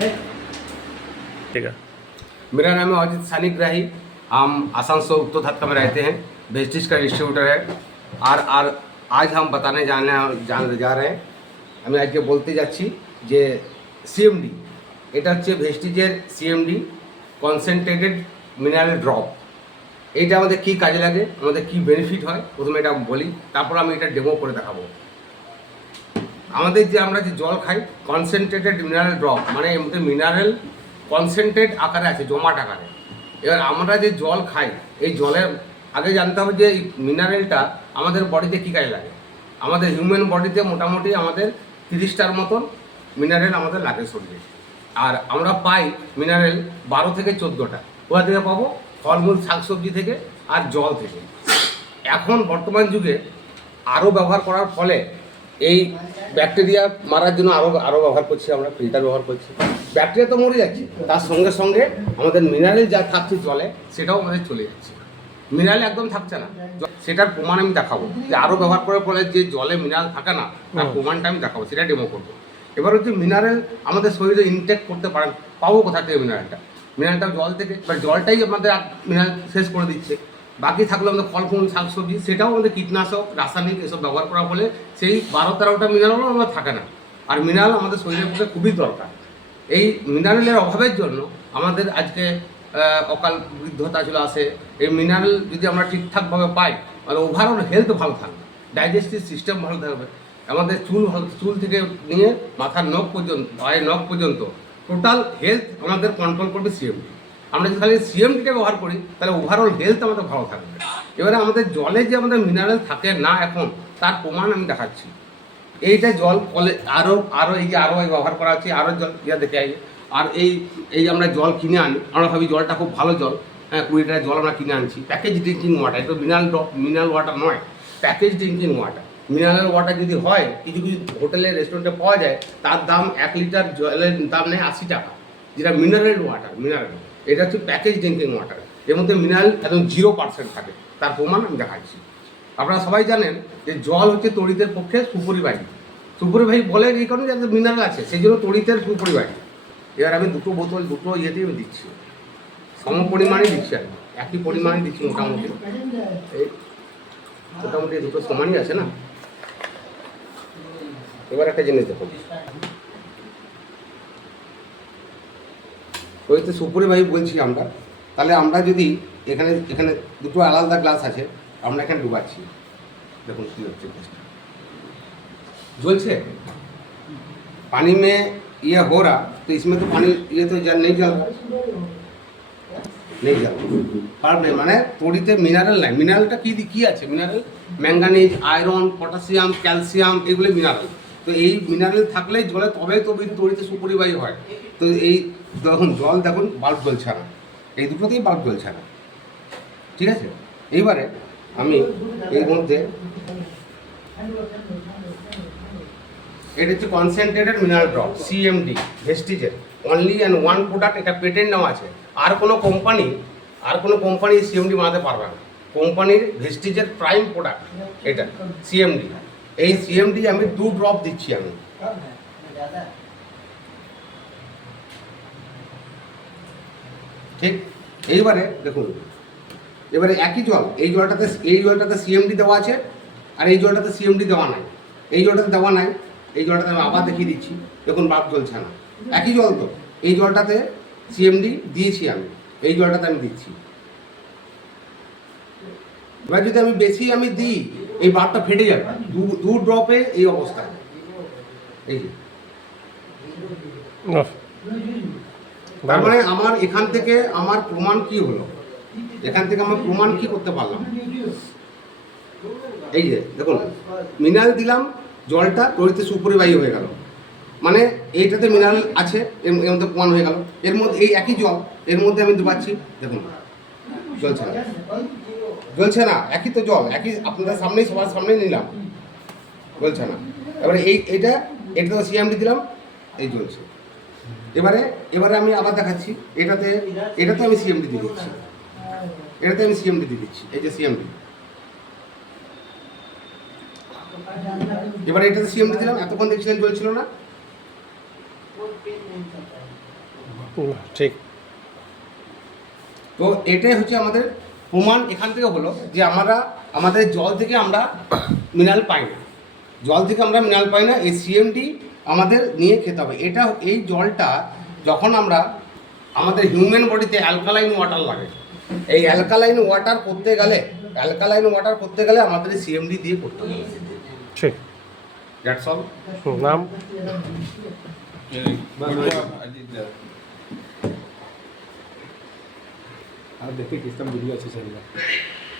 ठीक है। मेरा नाम है अजित सानिग्राही। हम आसनसोल उत्तर धात्ता में रहते हैं। वेस्टिज का डिस्ट्रीब्यूटर है। और आज हम बताने जा रहे हैं আমি আজকে বলতে যাচ্ছি যে সিএমডি এটা হচ্ছে ভেস্টিজের সিএমডি কনসেন্ট্রেটেড মিনারেল ড্রপ। এইটা আমাদের কী কাজে লাগে, আমাদের কী বেনিফিট হয় প্রথমে এটা বলি, তারপর আমি এটা ডেমো করে দেখাবো। আমাদের যে আমরা যে জল খাই কনসেন্ট্রেটেড মিনারেল ড্রপ মানে এর মধ্যে মিনারেল কনসেন্ট্রেট আকারে আছে, জমাট আকারে। এবার আমরা যে জল খাই এই জলের আগে জানতে হবে যে এই মিনারেলটা আমাদের বডিতে কী কাজে লাগে। আমাদের হিউম্যান বডিতে মোটামুটি আমাদের 30টার মতন মিনারেল আমাদের লাগে শরীরে। আর আমরা পাই মিনারেল 12 থেকে 14টা। কোথা থেকে পাবো? ফলমূল, শাকসবজি থেকে আর জল থেকে। এখন বর্তমান যুগে আরও ব্যবহার করার ফলে এই ব্যাকটেরিয়া মারার জন্য আরও ব্যবহার করছি, আমরা ফিল্টার ব্যবহার করছি। ব্যাকটেরিয়া তো মরে যাচ্ছে, তার সঙ্গে সঙ্গে আমাদের মিনারেল যা থাকছে জলে সেটাও আমাদের চলে যাচ্ছে। মিনারেল একদম থাকছে না, সেটার প্রমাণ আমি দেখাবো। যে আরও ব্যবহার করার ফলে যে জলে মিনারেল থাকে না তার প্রমাণটা আমি দেখাবো, সেটা ডেমো করবো। এবার হচ্ছে মিনারেল আমাদের শরীরে ইনটেক করতে পারেন, পাবো কোথা থেকে মিনারেলটা? মিনারেলটা জল থেকে। এবার জলটাই আমাদের মিনারেল শেষ করে দিচ্ছে। বাকি থাকলে আমাদের ফল ফুল শাকসবজি, সেটাও আমাদের কীটনাশক রাসায়নিক এসব ব্যবহার করার ফলে সেই 12-13টা মিনারেলও আমরা থাকে না। আর মিনারেল আমাদের শরীরের পক্ষে খুবই দরকার। এই মিনারেলের অভাবের জন্য আমাদের আজকে অকাল বৃদ্ধতা চলে আসে। এই মিনারেল যদি আমরা ঠিকঠাকভাবে পাই তাহলে ওভারঅল হেলথ ভালো থাকবে, ডাইজেস্টিভ সিস্টেম ভালো থাকবে, আমাদের চুল থেকে নিয়ে মাথার নখ পর্যন্ত, পায়ের নখ পর্যন্ত টোটাল হেলথ আমাদের কন্ট্রোল করবে সিএমডি। আমরা যদি খালি সিএমডিটা ব্যবহার করি তাহলে ওভারঅল হেলথ আমাদের ভালো থাকবে। এবারে আমাদের জলে যে আমাদের মিনারেল থাকে না এখন, তার প্রমাণ আমি দেখাচ্ছি। এইটা জল কলে আরও এই যে আরও ব্যবহার করা হচ্ছে, আরও জল দেখে আই। আর এই আমরা জল কিনে আনি, আমরা ভাবি জলটা খুব ভালো জল, হ্যাঁ 20 টাকার জল আমরা কিনে আনছি। প্যাকেজ ড্রিঙ্কিং ওয়াটার, এটা মিনারেল ওয়াটার নয়, package drinking water. Mineral water যদি হয়, কিছু কিছু হোটেলে রেস্টুরেন্টে পাওয়া যায়, তার দাম 1 লিটার জলের দাম নেয় 80 টাকা, যেটা মিনারেল ওয়াটার। মিনারেল এটা হচ্ছে প্যাকেজ ড্রিঙ্কিং ওয়াটার। এর মধ্যে মিনারেল একদম 0% থাকে, তার প্রমাণ আমি দেখাচ্ছি। আপনারা সবাই জানেন যে জল হচ্ছে তড়িতের পক্ষে সুপরিবাহী। সুপরিবাহী বলে এই কারণে যাতে মিনারেল আছে, সেই জন্য তড়িতের সুপরিবাহী। এবার আমি দুটো বোতল দুটো ইয়েতেই আমি দিচ্ছি, সম পরিমাণে দিচ্ছি, আমি একই পরিমাণে দিচ্ছি মোটামুটি। এই মোটামুটি দুটো সমানই আছে না। এবার একটা জিনিস দেখুন, ওই তো সুপরিবাহী বলছি আমরা। তাহলে আমরা যদি এখানে দুটো আলাদা গ্লাস আছে, আমরা এখানে ডুবাচ্ছি, দেখুন কী হচ্ছে, জ্বলছে। पानी में ये हो रहा तो इसमें तो पानी ये तो जल नहीं जल नहीं মানে তড়িতে মিনারেল নাই। মিনারেলটা কী আছে? Mineral manganese, iron, potassium, calcium, এগুলো মিনারেল। তো এই মিনারেল থাকলে জলে তবেই তড়িতে সুপরিবাহী হয়। তো এই দেখুন জল, দেখুন বাল্ব জ্বলছে না, এই দুটোতেই বাল্ব জ্বলছে না, ঠিক আছে। এইবারে আমি এর মধ্যে, এটা হচ্ছে কনসেন্ট্রেটেড মিনারেল ড্রপ সিএমডি ভেস্টিজের অনলি অ্যান্ড ওয়ান প্রোডাক্ট। এটা পেটেন্ট নেওয়া আছে। আর কোনো কোম্পানি সিএমডি বানাতে পারবে না। কোম্পানির ভেস্টিজের প্রাইম প্রোডাক্ট এটা সিএমডি। এই সিএমডি আমি 2 ড্রপ দিচ্ছি আমি। ঠিক, এইবারে দেখুন, এবারে একই জল, এই জলটাতে সিএমডি দেওয়া আছে, আর এই জলটাতে সিএমডি দেওয়া নাই। এই জলটাতে দেওয়া নাই, এই জলটাতে আমি আবার দেখিয়ে দিচ্ছি, দেখুন বাল্ব জ্বলছে না। একই জল তো, এই জলটাতে সিএমডি দিয়েছি আমি, এই জলটাতে আমি দিচ্ছি। এবার যদি আমি বেশি দিই, এই বাল্বটা ফেটে যাবে। 2 ড্রপে এই অবস্থা। এই যে তার মানে আমার এখান থেকে আমার প্রমাণ কি হলো? এখান থেকে আমার প্রমাণ কি করতে পারলাম? এই যে দেখুন, মিনারেল দিলাম, জলটা তড়িতে সুপরিবাহী হয়ে গেল, মানে এইটাতে মিনারেল আছে, এর মধ্যে প্রমাণ হয়ে গেল। এর মধ্যে এই একই জল, এর মধ্যে আমি ডুবাচ্ছি, দেখুন জ্বলছে না, একই তো জল, একই আপনাদের সামনেই, সবার সামনেই নিলাম, জ্বলছে না। এবারে এটা তো সিএমডি দিলাম, এই জ্বলছে। এবারে আমি আবার দেখাচ্ছি, এটাতে আমি সিএমডি দিয়ে দিচ্ছি, এই যে সিএমডি। এবারে এটাতে সিএমডি দিলাম, এতক্ষণ দেখছিলেন জ্বলছিল না, ঠিক। তো এটাই হচ্ছে আমাদের প্রমাণ এখান থেকে হলো যে আমরা আমাদের জল থেকে আমরা মিনারেল পাই না, জল থেকে আমরা মিনারেল পাই না, এই সিএমডি আমাদের নিয়ে খেতে হবে। এটা এই জলটা যখন আমরা আমাদের হিউম্যান বডিতে অ্যালকালাইন ওয়াটার লাগে, এই অ্যালকালাইন ওয়াটার করতে গেলে আমাদের সিএমডি দিয়ে করতে হবে। ঠিক। That's all. নাম? आप देखिए किस तरह वीडियो अच्छी चल रहा है।